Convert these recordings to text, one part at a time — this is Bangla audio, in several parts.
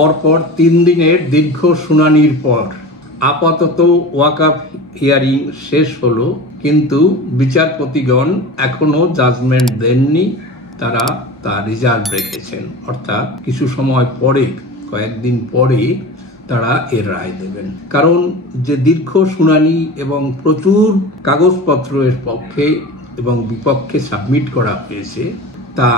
পরপর 3 দিনের দীর্ঘ শুনানির পর আপাতত ওয়াকফ হিয়ারিং শেষ হলো, কিন্তু বিচারপতিগণ এখনো জাজমেন্ট দেননি। তারা তা রিজার্ভ রেখেছেন, অর্থাৎ কিছু সময় পরে, কয়েকদিন পরে তারা এর রায় দেবেন। কারণ যে দীর্ঘ শুনানি এবং প্রচুর কাগজপত্র এর পক্ষে এবং বিপক্ষে সাবমিট করা হয়েছে, তা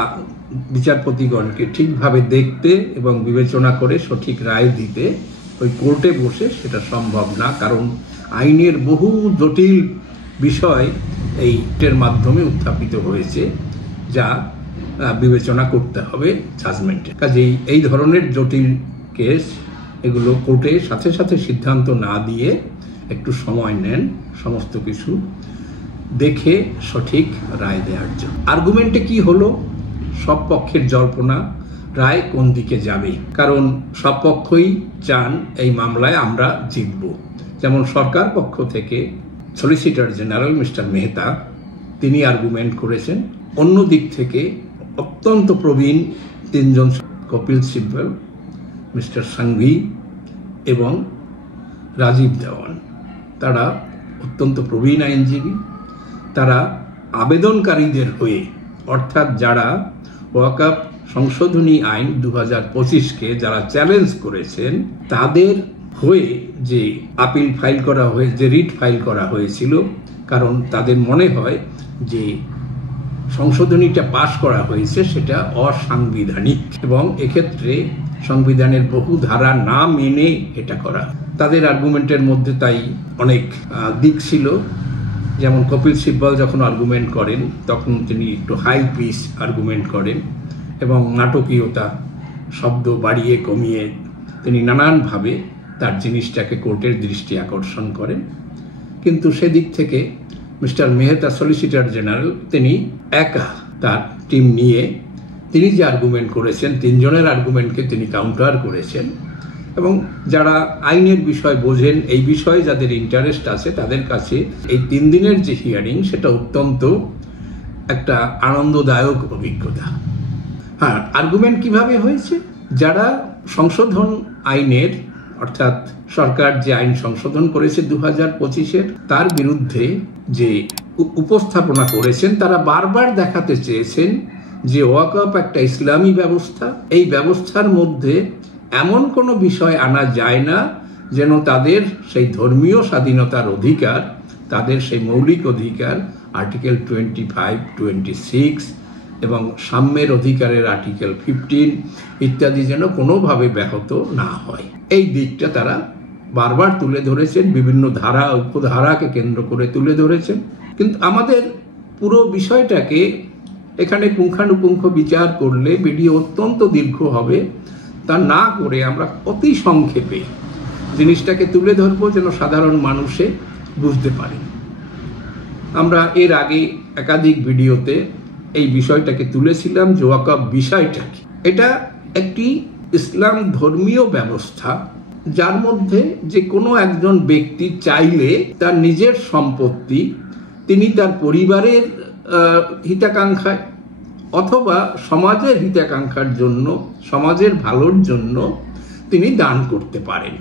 বিচারপতিগণকে ঠিকভাবে দেখতে এবং বিবেচনা করে সঠিক রায় দিতে ওই কোর্টে বসে সেটা সম্ভব না। কারণ আইনের বহু জটিল বিষয় এইটার মাধ্যমে উত্থাপিত হয়েছে, যা বিবেচনা করতে হবে জাজমেন্টে। কাজেই এই ধরনের জটিল কেস এগুলো কোর্টে সাথে সাথে সিদ্ধান্ত না দিয়ে একটু সময় নেন সমস্ত কিছু দেখে সঠিক রায় দেওয়ার জন্য। আর্গুমেন্টে কি হলো? সব পক্ষের জল্পনা, রায় কোন দিকে যাবে। কারণ সব পক্ষই চান এই মামলায় আমরা জিতব। যেমন সরকার পক্ষ থেকে সলিসিটর জেনারেল মিস্টার মেহতা তিনি আর্গুমেন্ট করেছেন। অন্য দিক থেকে অত্যন্ত প্রবীণ 3 জন, কপিল সিব্বল, মিস্টার সাংঘি এবং রাজীব দেওয়ান, তারা অত্যন্ত প্রবীণ আইনজীবী। তারা আবেদনকারীদের হয়ে, অর্থাৎ যারা ওয়াকফ সংশোধনী আইন 2025-কে যারা চ্যালেঞ্জ করেছেন, তাদের হয়ে যে আপিল ফাইল করা হয়ে, যে রিট ফাইল করা হয়েছিল, কারণ তাদের মনে হয় যে সংশোধনীটা পাশ করা হয়েছে সেটা অসাংবিধানিক এবং এক্ষেত্রে সংবিধানের বহু ধারা না মেনে এটা করা। তাদের আর্গুমেন্টের মধ্যে তাই অনেক দিক ছিল। যেমন কপিল সিব্বল যখন আর্গুমেন্ট করেন তখন তিনি একটু হাই পিচ আর্গুমেন্ট করেন এবং নাটকীয়তা, শব্দ বাড়িয়ে কমিয়ে তিনি নানানভাবে তার জিনিসটাকে কোর্টের দৃষ্টি আকর্ষণ করেন। কিন্তু সেদিক থেকে মিস্টার মেহতা সলিসিটর জেনারেল তিনি একা তার টিম নিয়ে তিনি যে আর্গুমেন্ট করেছেন, 3 জনের আর্গুমেন্টকে তিনি কাউন্টার করেছেন এবং যারা আইনের বিষয় বোঝেন, এই বিষয়ে যাদের ইন্টারেস্ট আছে, তাদের কাছে এই 3 দিনের যে হিয়ারিং সেটা অত্যন্ত একটা আনন্দদায়ক অভিজ্ঞতা। হ্যাঁ, আর্গুমেন্ট কিভাবে হয়েছে? যারা সংশোধন আইনের, অর্থাৎ সরকার যে আইন সংশোধন করেছে 2025-এর, তার বিরুদ্ধে যে উপস্থাপনা করেছেন, তারা বারবার দেখাতে চেয়েছেন যে ওয়াকফ একটা ইসলামী ব্যবস্থা। এই ব্যবস্থার মধ্যে এমন কোনো বিষয় আনা যায় না যেন তাদের সেই ধর্মীয় স্বাধীনতার অধিকার, তাদের সেই মৌলিক অধিকার আর্টিকেল 25, 26 এবং সাম্যের অধিকারের আর্টিকেল 15 ইত্যাদি যেন কোনোভাবে ব্যাহত না হয়। এই দিকটা তারা বারবার তুলে ধরেছেন, বিভিন্ন ধারা উপধারাকে কেন্দ্র করে তুলে ধরেছেন। কিন্তু আমাদের পুরো বিষয়টাকে এখানে পুঙ্খানুপুঙ্খ বিচার করলে ভিডিও অত্যন্ত দীর্ঘ হবে। তা না করে আমরা অতি সংক্ষেপে জিনিসটাকে তুলে ধরবো যেন সাধারণ মানুষে বুঝতে পারে। আমরা এর আগে একাধিক ভিডিওতে এই বিষয়টাকে তুলেছিলাম যে ওয়াকফ বিষয়টা কি। এটা একটি ইসলাম ধর্মীয় ব্যবস্থা, যার মধ্যে যে কোনো একজন ব্যক্তি চাইলে তার নিজের সম্পত্তি তিনি তার পরিবারের হিতাকাঙ্ক্ষায় অথবা সমাজের হিতাকাঙ্ক্ষার জন্য, সমাজের ভালোর জন্য তিনি দান করতে পারেন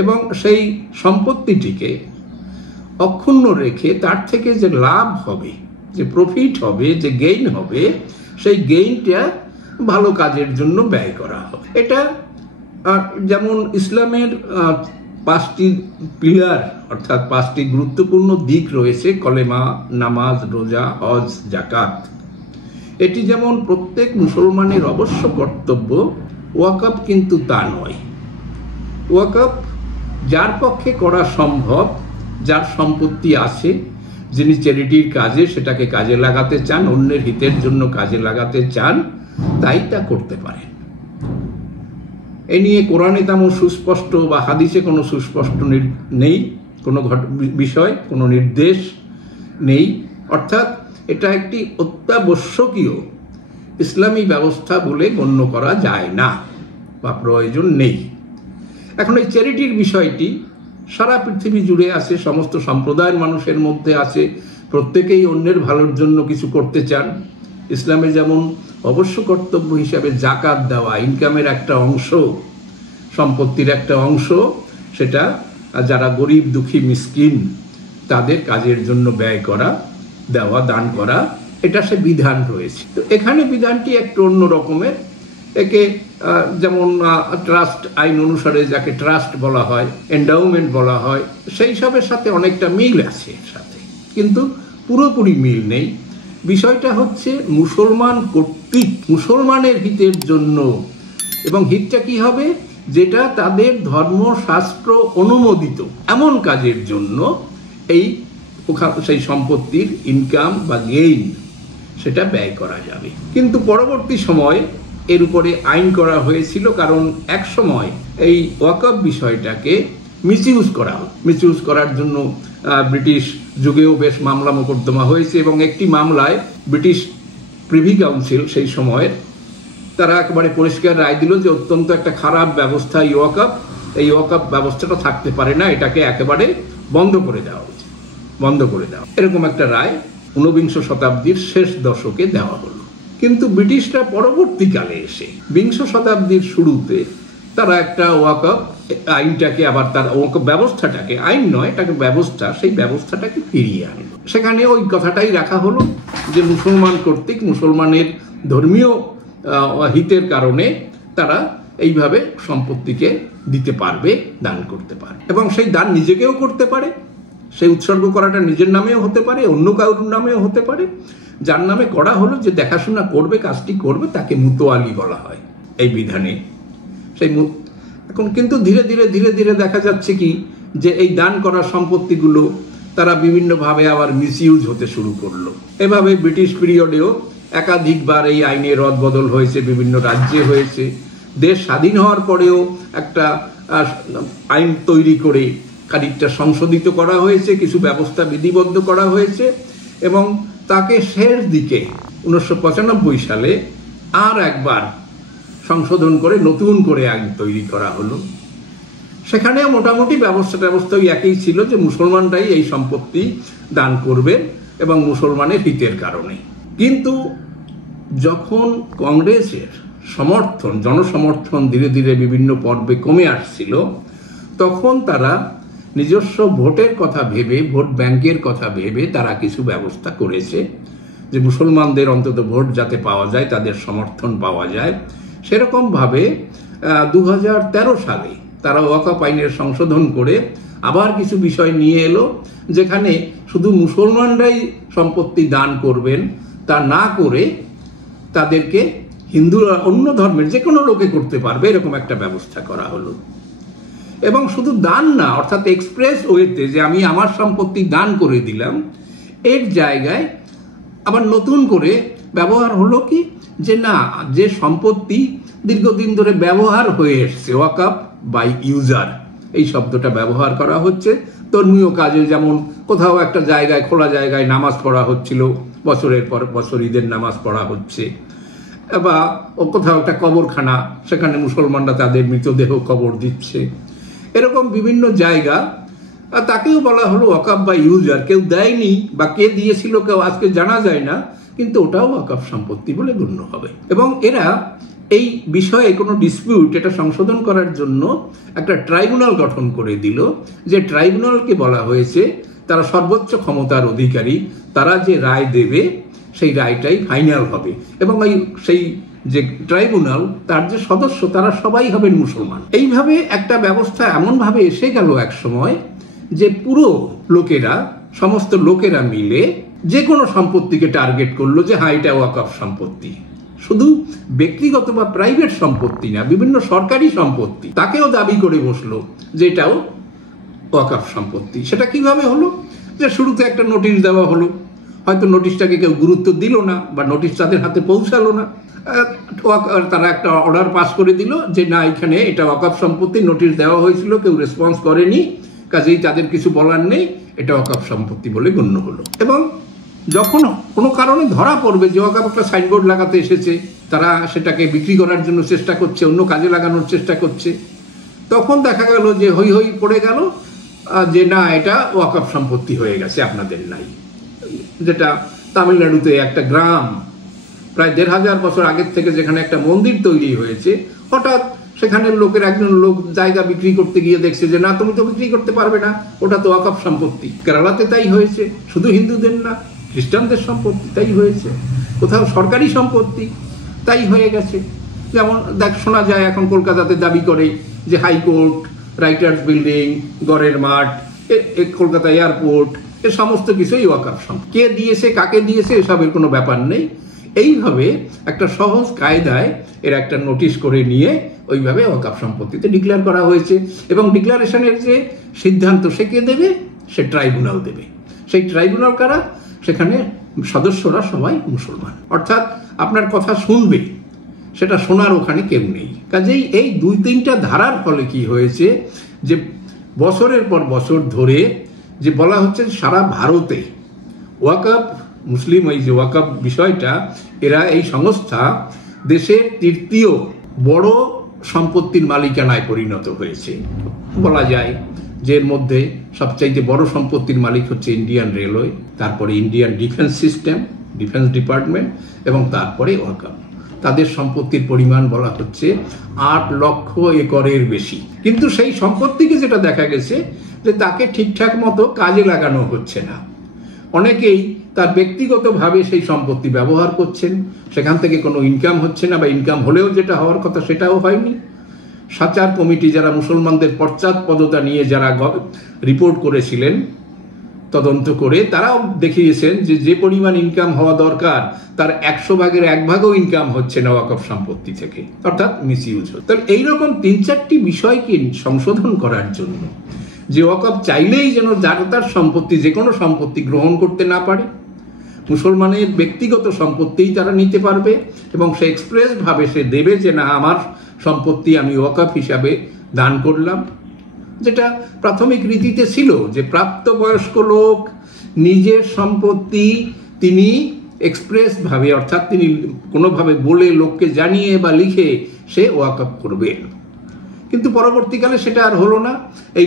এবং সেই সম্পত্তিটিকে অক্ষুণ্ণ রেখে তার থেকে যে লাভ হবে, যে প্রফিট হবে, যে গেইন হবে, সেই গেইনটা ভালো কাজের জন্য ব্যয় করা হবে। এটা যেমন ইসলামের 5টি পিলার, অর্থাৎ 5টি গুরুত্বপূর্ণ দিক রয়েছে, কলেমা, নামাজ, রোজা, হজ, জাকাত। এটি যেমন প্রত্যেক মুসলমানের অবশ্য কর্তব্য, ওয়াকফ কিন্তু তা নয়। ওয়াকফ যার পক্ষে করা সম্ভব, যার সম্পত্তি আছে, যিনি চ্যারিটির কাজে সেটাকে কাজে লাগাতে চান, অন্যের হিতের জন্য কাজে লাগাতে চান, তাই তা করতে পারেন। এ নিয়ে কোরআনে তেমন সুস্পষ্ট বা হাদিসে কোনো সুস্পষ্ট নেই, কোনো বিষয়, কোনো নির্দেশ নেই। অর্থাৎ এটা একটি অত্যাবশ্যকীয় ইসলামী ব্যবস্থা বলে গণ্য করা যায় না বা প্রয়োজন নেই। এখন এই চ্যারিটির বিষয়টি সারা পৃথিবী জুড়ে আছে, সমস্ত সম্প্রদায়ের মানুষের মধ্যে আছে, প্রত্যেকেই অন্যের ভালোর জন্য কিছু করতে চান। ইসলামে যেমন অবশ্য কর্তব্য হিসাবে জাকাত দেওয়া, ইনকামের একটা অংশ সম্পত্তির একটা অংশ সেটা যারা গরিব দুঃখী মিসকিন তাদের কাজের জন্য ব্যয় করা, দেওয়া, দান করা, এটা সে বিধান রয়েছে। তো এখানে বিধানটি একটু অন্য রকমের। একে যেমন ট্রাস্ট আইন অনুসারে যাকে ট্রাস্ট বলা হয়, এন্ডাউমেন্ট বলা হয়, সেই সবের সাথে অনেকটা মিল আছে এর সাথে, কিন্তু পুরোপুরি মিল নেই। বিষয়টা হচ্ছে মুসলমান কর্তৃক মুসলমানের হিতের জন্য, এবং হিতটা কি হবে, যেটা তাদের ধর্মশাস্ত্র অনুমোদিত এমন কাজের জন্য সেই সম্পত্তির ইনকাম বা গেইন সেটা ব্যয় করা যাবে। কিন্তু পরবর্তী সময় এর উপরে আইন করা হয়েছিল, কারণ এক সময় এই ওয়াকফ বিষয়টাকে মিসইউজ করার জন্য ব্রিটিশ যুগেও বেশ মামলা মোকদ্দমা হয়েছে, এবং একটি মামলায় ব্রিটিশ প্রিভি কাউন্সিল সেই সময়ের তারা একেবারে পরিষ্কার রায় দিল যে অত্যন্ত একটা খারাপ ব্যবস্থা এই ওয়াকফ ব্যবস্থাটা থাকতে পারে না, এটাকে একেবারে বন্ধ করে দেওয়া এরকম একটা রায় 19 শতাব্দীর শেষ দশকে দেওয়া হলো। কিন্তু ব্রিটিশরা পরবর্তীকালে এসে 20 শতাব্দীর শুরুতে তারা একটা ওয়াকফ আইনটাকে, আবার তার ওয়াকফ ব্যবস্থাটাকে, আইন নয় এটাকে ব্যবস্থা, সেই ব্যবস্থাটাকে ফিরিয়ে আনলো। সেখানে ওই কথাটাই রাখা হলো যে মুসলমান কর্তৃক মুসলমানের ধর্মীয় হিতের কারণে তারা এইভাবে সম্পত্তিকে দিতে পারবে, দান করতে পারে, এবং সেই দান নিজেকেও করতে পারে, সেই উৎসর্গ করাটা নিজের নামেও হতে পারে, অন্য কারোর নামেও হতে পারে। যার নামে করা হলো, যে দেখাশোনা করবে, কাজটি করবে, তাকে মুতোয়ালি বলা হয় এই বিধানে। এখন কিন্তু ধীরে ধীরে দেখা যাচ্ছে কি, যে এই দান করা সম্পত্তিগুলো তারা বিভিন্নভাবে আবার মিসইউজ হতে শুরু করলো। এভাবে ব্রিটিশ পিরিয়ডেও একাধিকবার এই আইনের রদবদল হয়েছে, বিভিন্ন রাজ্যে হয়েছে। দেশ স্বাধীন হওয়ার পরেও একটা আইন তৈরি করে খানিকটা সংশোধিত করা হয়েছে, কিছু ব্যবস্থা বিধিবদ্ধ করা হয়েছে, এবং তাকে শেষ দিকে 1995 সালে আর একবার সংশোধন করে নতুন করে আইন তৈরি করা হলো। সেখানেও মোটামুটি ব্যবস্থা ওই একই ছিল, যে মুসলমানরাই এই সম্পত্তি দান করবে এবং মুসলমানের হিতের কারণে। কিন্তু যখন কংগ্রেসের জনসমর্থন ধীরে ধীরে বিভিন্ন পর্বে কমে আসছিল, তখন তারা নিজস্ব ভোটের কথা ভেবে, ভোট ব্যাংকের কথা ভেবে তারা কিছু ব্যবস্থা করেছে, যে মুসলমানদের অন্তত ভোট যাতে পাওয়া যায়, তাদের সমর্থন পাওয়া যায়। সেরকমভাবে 2013 সালে তারা ওয়াকফ আইনের সংশোধন করে আবার কিছু বিষয় নিয়ে এলো, যেখানে শুধু মুসলমানরাই সম্পত্তি দান করবেন তা না করে তাদেরকে হিন্দুরা, অন্য ধর্মের যে কোনো লোকে করতে পারবে, এরকম একটা ব্যবস্থা করা হলো। এবং শুধু দান না, অর্থাৎ এক্সপ্রেস ওয়েতে যে আমি আমার সম্পত্তি দান করে দিলাম, এর জায়গায় আবার নতুন করে ব্যবহার হলো কি, যে না, যে সম্পত্তি দীর্ঘদিন ধরে ব্যবহার হয়ে এসছে, ওয়াকফ বাই ইউজার এই শব্দটা ব্যবহার করা হচ্ছে ধর্মীয় কাজে। যেমন কোথাও একটা জায়গায়, খোলা জায়গায় নামাজ পড়া হচ্ছিল, বছরের পর বছর ঈদের নামাজ পড়া হচ্ছে, বা কোথাও একটা কবরখানা, সেখানে মুসলমানরা তাদের মৃতদেহ কবর দিচ্ছে, এরকম বিভিন্ন জায়গা, তাকেও বলা হলো ওয়াকফ বা ইউজার। কেউ দেয়নি বা কে দিয়েছিল কেউ আজকে জানা যায় না, কিন্তু ওটাও ওয়াকফ সম্পত্তি বলে গণ্য হবে। এবং এরা এই বিষয়ে কোনো ডিসপিউট, এটা সংশোধন করার জন্য একটা ট্রাইব্যুনাল গঠন করে দিল, যে ট্রাইব্যুনালকে বলা হয়েছে তারা সর্বোচ্চ ক্ষমতার অধিকারী, তারা যে রায় দেবে সেই রায়টাই ফাইনাল হবে, এবং সেই যে ট্রাইব্যুনাল, তার যে সদস্য, তারা সবাই হবেন মুসলমান। এইভাবে একটা ব্যবস্থা এমনভাবে এসে গেল এক সময়, যে পুরো সমস্ত লোকেরা মিলে যে কোনো সম্পত্তিকে টার্গেট করলো, যে হ্যাঁ, এটা ওয়াকফ সম্পত্তি। শুধু ব্যক্তিগত বা প্রাইভেট সম্পত্তি না, বিভিন্ন সরকারি সম্পত্তি, তাকেও দাবি করে বসলো যে এটাও ওয়াকফ সম্পত্তি। সেটা কিভাবে হলো, যে শুরুতে একটা নোটিশ দেওয়া হলো, হয়তো নোটিশটাকে কেউ গুরুত্ব দিল না, বা নোটিশ তাদের হাতে পৌঁছালো না, তারা একটা অর্ডার পাস করে দিল যে না, এখানে এটা ওয়াকফ সম্পত্তি, নোটিশ দেওয়া হয়েছিল, কেউ রেসপন্স করেনি, কাজেই তাদের কিছু বলার নেই, এটা ওয়াকফ সম্পত্তি বলে গণ্য হলো। এবং যখন কোনো কারণে ধরা পড়বে যে ওয়াকফ একটা সাইনবোর্ড লাগাতে এসেছে, তারা সেটাকে বিক্রি করার জন্য চেষ্টা করছে, অন্য কাজে লাগানোর চেষ্টা করছে, তখন দেখা গেল যে হই হই পড়ে গেল, যে না, এটা ওয়াকফ সম্পত্তি হয়ে গেছে, আপনাদের নাই। যেটা তামিলনাড়ুতে একটা গ্রাম প্রায় 1500 বছর আগের থেকে, যেখানে একটা মন্দির তৈরি হয়েছে, হঠাৎ সেখানে লোকের একজন লোক জায়গা বিক্রি করতে গিয়ে দেখছে যে না, তুমি তো বিক্রি করতে পারবে না, ওটা তো ওয়াকফ সম্পত্তি। কেরালাতে তাই হয়েছে, শুধু হিন্দুদের না, খ্রিস্টানদের সম্পত্তি তাই হয়েছে, কোথাও সরকারি সম্পত্তি তাই হয়ে গেছে। যেমন শোনা যায় এখন কলকাতাতে দাবি করে যে হাইকোর্ট, রাইটার্স বিল্ডিং, গড়ের মাঠ, কলকাতা এয়ারপোর্ট, এ সমস্ত কিছুই ওয়াকফ সম্পত্তি। কে দিয়েছে, কাকে দিয়েছে, এসবের কোনো ব্যাপার নেই। এইভাবে একটা সহজ কায়দায় এর একটা নোটিশ করে নিয়ে ওইভাবে ওয়াকফ সম্পত্তিতে ডিক্লেয়ার করা হয়েছে। এবং ডিক্লারেশনের যে সিদ্ধান্ত সে কে দেবে, সে ট্রাইব্যুনাল দেবে। সেই ট্রাইব্যুনাল কারা, সেখানে সদস্যরা সবাই মুসলমান, অর্থাৎ আপনার কথা শুনবে, সেটা শোনার ওখানে কেউ নেই। কাজেই এই 2-3টা ধারার ফলে কি হয়েছে যে বছরের পর বছর ধরে যে বলা হচ্ছে সারা ভারতে ওয়াকফ মুসলিম, এই যে ওয়াকফ বিষয়টা, এরা এই সংস্থা দেশের 3য় বড় সম্পত্তির মালিকানায় পরিণত হয়েছে। বলা যায় যে এর মধ্যে সবচাইতে বড় সম্পত্তির মালিক হচ্ছে ইন্ডিয়ান রেলওয়ে, তারপরে Indian defence system, defence department, এবং তারপরে ওয়াকফ। তাদের সম্পত্তির পরিমাণ বলা হচ্ছে 8 লক্ষ একরের বেশি। কিন্তু সেই সম্পত্তিকে যেটা দেখা গেছে যে তাকে ঠিকঠাক মতো কাজে লাগানো হচ্ছে না। অনেকেই তার ব্যক্তিগতভাবে সেই সম্পত্তি ব্যবহার করছেন, সেখান থেকে কোনো ইনকাম হচ্ছে না, বা ইনকাম হলেও যেটা হওয়ার কথা সেটাও হয়নি। সাচার কমিটি যারা মুসলমানদের পশ্চাৎপদতা নিয়ে যারা রিপোর্ট করেছিলেন, তদন্ত করে তারাও দেখিয়েছেন যে যে পরিমাণ ইনকাম হওয়া দরকার তার 100 ভাগের 1 ভাগও ইনকাম হচ্ছে না ওয়াকফ সম্পত্তি থেকে, অর্থাৎ মিসইউজ হচ্ছে। তাহলে এইরকম 3-4টি বিষয়কে সংশোধন করার জন্য, যে ওয়াকফ চাইলেই যেন যার তার সম্পত্তি, যে কোনো সম্পত্তি গ্রহণ করতে না পারে, মুসলমানের ব্যক্তিগত সম্পত্তিই তারা নিতে পারবে, এবং সে এক্সপ্রেসভাবে সে দেবে যে না, আমার সম্পত্তি আমি ওয়াকফ হিসাবে দান করলাম। যেটা প্রাথমিক রীতিতে ছিল যে প্রাপ্তবয়স্ক লোক নিজের সম্পত্তি তিনি এক্সপ্রেসভাবে, অর্থাৎ তিনি কোনোভাবে বলে লোককে জানিয়ে বা লিখে সে ওয়াকফ করবেন। কিন্তু পরবর্তীকালে সেটা আর হলো না। এই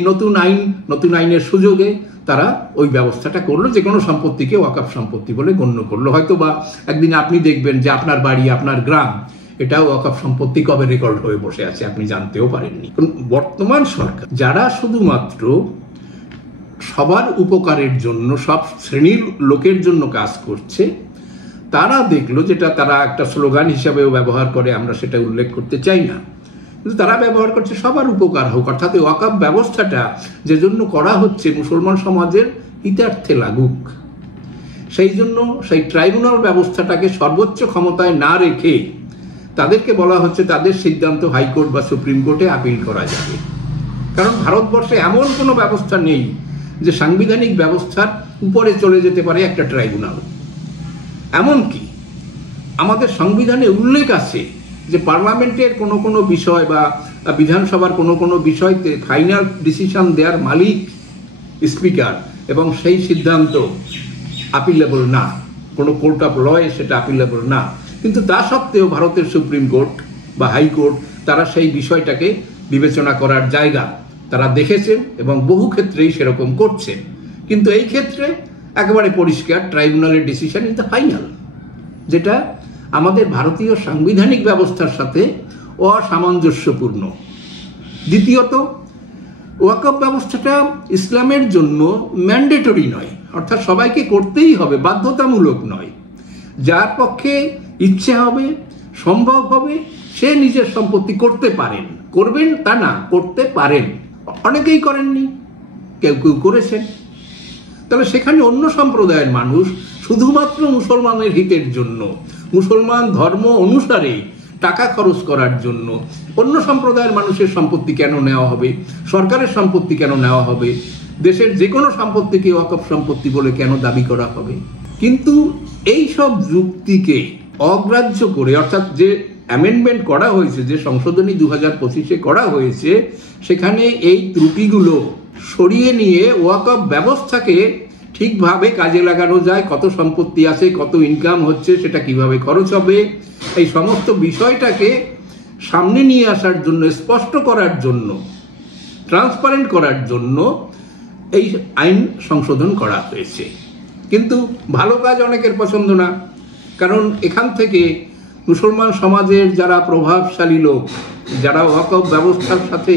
নতুন আইনের সুযোগে তারা ওই ব্যবস্থাটা করলো, যে কোনো সম্পত্তিকে ওয়াকফ সম্পত্তি বলে গণ্য করলো। হয়তো বা একদিন আপনি দেখবেন যে আপনার বাড়ি, আপনার গ্রাম, এটাও ওয়াকফ সম্পত্তি কবে রেকর্ড হয়ে বসে আছে আপনি জানতেও পারেননি। বর্তমান সরকার যারা শুধুমাত্র সবার উপকারের জন্য, সব শ্রেণীর লোকের জন্য কাজ করছে, তারা দেখলো, যেটা তারা একটা স্লোগান হিসাবেও ব্যবহার করে, আমরা সেটা উল্লেখ করতে চাই না, কিন্তু তারা ব্যবহার করছে সবার উপকার হোক, অর্থাৎ ওয়াকফ ব্যবস্থাটা যে জন্য করা হচ্ছে মুসলমান সমাজের হিতার্থে লাগুক। সেই জন্য সেই ট্রাইব্যুনাল ব্যবস্থাটাকে সর্বোচ্চ ক্ষমতায় না রেখে তাদেরকে বলা হচ্ছে তাদের সিদ্ধান্ত হাইকোর্ট বা সুপ্রিম কোর্টে আপিল করা যাবে। কারণ ভারতবর্ষে এমন কোনো ব্যবস্থা নেই যে সাংবিধানিক ব্যবস্থার উপরে চলে যেতে পারে একটা ট্রাইব্যুনাল। এমনকি আমাদের সংবিধানে উল্লেখ আছে যে পার্লামেন্টের কোনো বিষয় বা বিধানসভার কোনো বিষয়তে ফাইনাল ডিসিশন দেওয়ার মালিক স্পিকার, এবং সেই সিদ্ধান্ত আপিলেবল না, কোনো কোর্ট অফ লয়ে সেটা আপিলেবল না। কিন্তু তা সত্ত্বেও ভারতের সুপ্রিম কোর্ট বা হাইকোর্ট তারা সেই বিষয়টাকে বিবেচনা করার জায়গা তারা দেখেছেন, এবং বহু ক্ষেত্রেই সেরকম করছেন। কিন্তু এই ক্ষেত্রে একেবারে পরিষ্কার ট্রাইব্যুনালের ডিসিশন ইজ দ্য ফাইনাল, যেটা আমাদের ভারতীয় সাংবিধানিক ব্যবস্থার সাথে অসামঞ্জস্যপূর্ণ। দ্বিতীয়ত, ওয়াকফ ব্যবস্থাটা ইসলামের জন্য ম্যান্ডেটরি নয়, অর্থাৎ সবাইকে করতেই হবে, বাধ্যতামূলক নয়। যার পক্ষে ইচ্ছে হবে, সম্ভব হবে, সে নিজের সম্পত্তি করতে পারেন, করবেন তা না, করতে পারেন। অনেকেই করেননি, কেউ কেউ করেছেন। তাহলে সেখানে অন্য সম্প্রদায়ের মানুষ শুধুমাত্র মুসলমানের হিতের জন্য, মুসলমান ধর্ম অনুসারে টাকা খরচ করার জন্য অন্য সম্প্রদায়ের মানুষের সম্পত্তি কেন নেওয়া হবে, সরকারের সম্পত্তি কেন নেওয়া হবে, দেশের যে কোনো সম্পত্তিকে ওয়াকফ সম্পত্তি বলে কেন দাবি করা হবে? কিন্তু এই সব যুক্তিকে অগ্রাহ্য করে, অর্থাৎ যে অ্যামেন্ডমেন্ট করা হয়েছে, যে সংশোধনী 2025-এ করা হয়েছে, সেখানে এই ত্রুটিগুলো সরিয়ে নিয়ে ওয়াকফ ব্যবস্থাকে ঠিকভাবে কাজে লাগানো যায়, কত সম্পত্তি আছে, কত ইনকাম হচ্ছে, সেটা কিভাবে খরচ হবে, এই সমস্ত বিষয়টাকে সামনে নিয়ে আসার জন্য, স্পষ্ট করার জন্য, ট্রান্সপারেন্ট করার জন্য এই আইন সংশোধন করা হয়েছে। কিন্তু ভালো কাজ অনেকের পছন্দ না, কারণ এখান থেকে মুসলমান সমাজের যারা প্রভাবশালী লোক, যারা ওয়াকফ ব্যবস্থার সাথে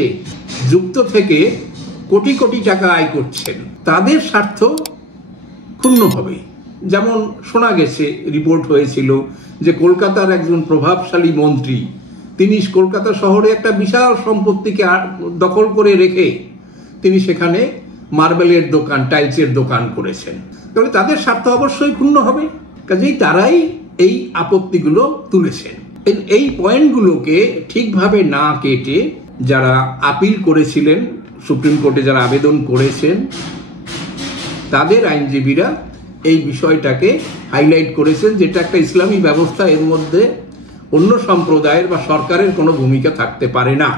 যুক্ত থেকে কোটি কোটি টাকা আয় করছেন, তাদের স্বার্থ ক্ষুণ্ণ হবে। যেমন শোনা গেছে, রিপোর্ট হয়েছিল যে কলকাতার একজন প্রভাবশালী মন্ত্রী, তিনি কলকাতা শহরে একটা বিশাল সম্পত্তিকে দখল করে রেখে তিনি সেখানে মার্বেলের দোকান, টাইলসের দোকান করেছেন। তাহলে তাদের স্বার্থ অবশ্যই ক্ষুণ্ণ হবে। কাজেই তারাই এই আপত্তিগুলো তুলেছেন। এই পয়েন্টগুলোকে ঠিকভাবে না কেটে যারা আপিল করেছিলেন, সুপ্রিম কোর্টে যারা আবেদন করেছেন, তাদের আইনজীবীরা এই বিষয়টাকে হাইলাইট করেছেন, যেটা একটা ইসলামী ব্যবস্থা, এর মধ্যে অন্য সম্প্রদায়ের বা সরকারের কোনো ভূমিকা থাকতে পারে না।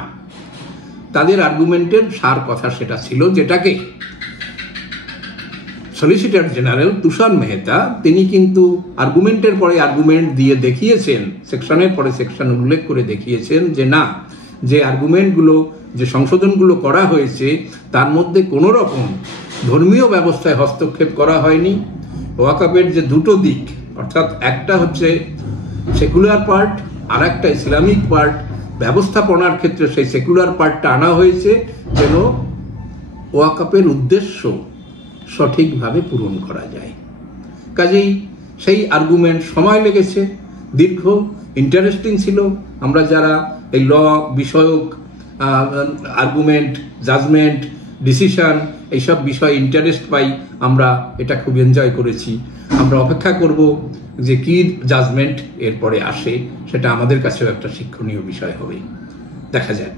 তাদের আর্গুমেন্টের সার কথা সেটা ছিল, যেটাকে সলিসিটর জেনারেল তুষার মেহতা তিনি কিন্তু আর্গুমেন্টের পরে আর্গুমেন্ট দিয়ে দেখিয়েছেন, সেকশনের পরে সেকশন উল্লেখ করে দেখিয়েছেন যে না, যে আর্গুমেন্টগুলো, যে সংশোধনগুলো করা হয়েছে তার মধ্যে কোনো রকম ধর্মীয় ব্যবস্থায় হস্তক্ষেপ করা হয়নি। ওয়াকফের যে দুটো দিক, অর্থাৎ একটা হচ্ছে সেকুলার পার্ট আর একটা ইসলামিক পার্ট, ব্যবস্থাপনার ক্ষেত্রে সেই সেকুলার পার্টটা আনা হয়েছে যেন ওয়াকফের উদ্দেশ্য সঠিকভাবে পূরণ করা যায়। কাজেই সেই আর্গুমেন্ট সময় লেগেছে, দীর্ঘ, ইন্টারেস্টিং ছিল। আমরা যারা এই ল বিষয়ক আর্গুমেন্ট, জাজমেন্ট, ডিসিশন এইসব বিষয়ে ইন্টারেস্ট পাই, আমরা এটা খুব এনজয় করেছি। আমরা অপেক্ষা করব যে কি জাজমেন্ট এরপরে আসে, সেটা আমাদের কাছেও একটা শিক্ষণীয় বিষয় হবে। দেখা যাক।